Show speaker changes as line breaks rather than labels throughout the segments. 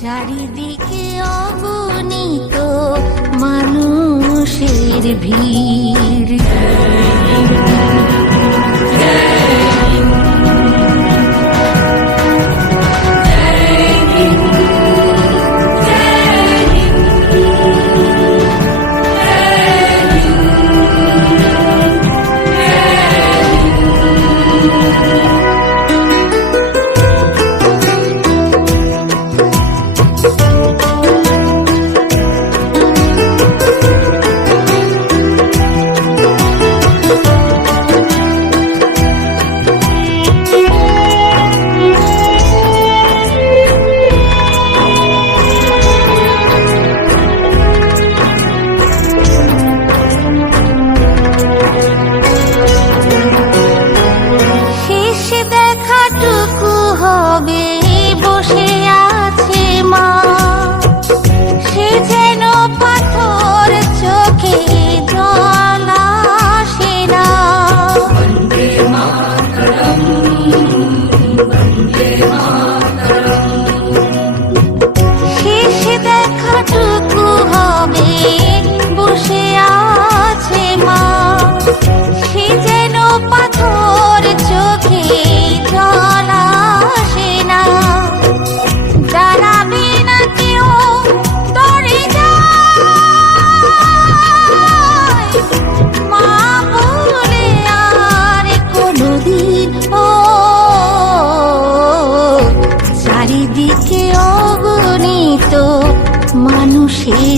চারিদিকে অগণিত মানুষের ভিড়।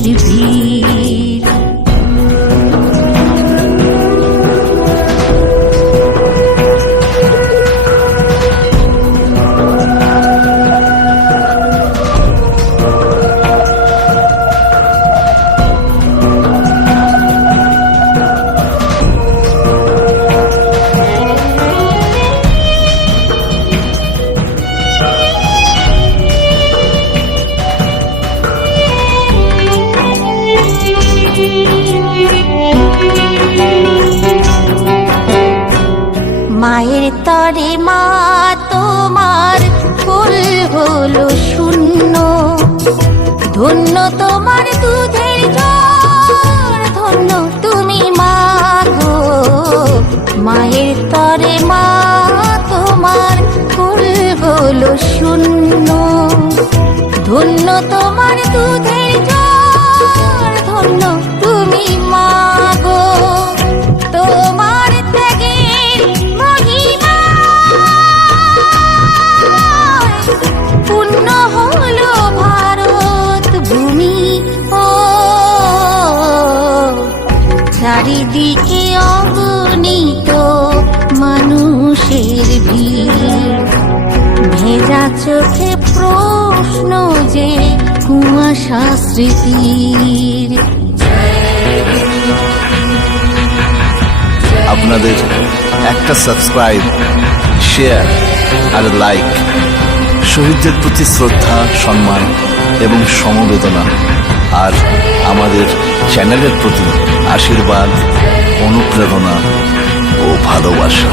মানুষের ভিড় মায়ের তরে মা, তোমার ফুল হলো শূন্য। ধন্য তোমার দুধের জল ধন্য তুমি মা গো। মায়ের তরে মা, তোমার ফুল হলো শূন্য। চারিদিকে অগণিত মানুষের ভিড়। ভেজা চোখে প্রশ্ন যে, কুয়াশা স্মৃতির।
আপনাদের একটা সাবস্ক্রাইব শেয়ার আর লাইক শহীদদের প্রতি শ্রদ্ধা, সম্মান এবং সমবেদনা আর আমাদের চ্যানেলের প্রতি আশীর্বাদ অনুপ্রেরণা ও ভালোবাসা।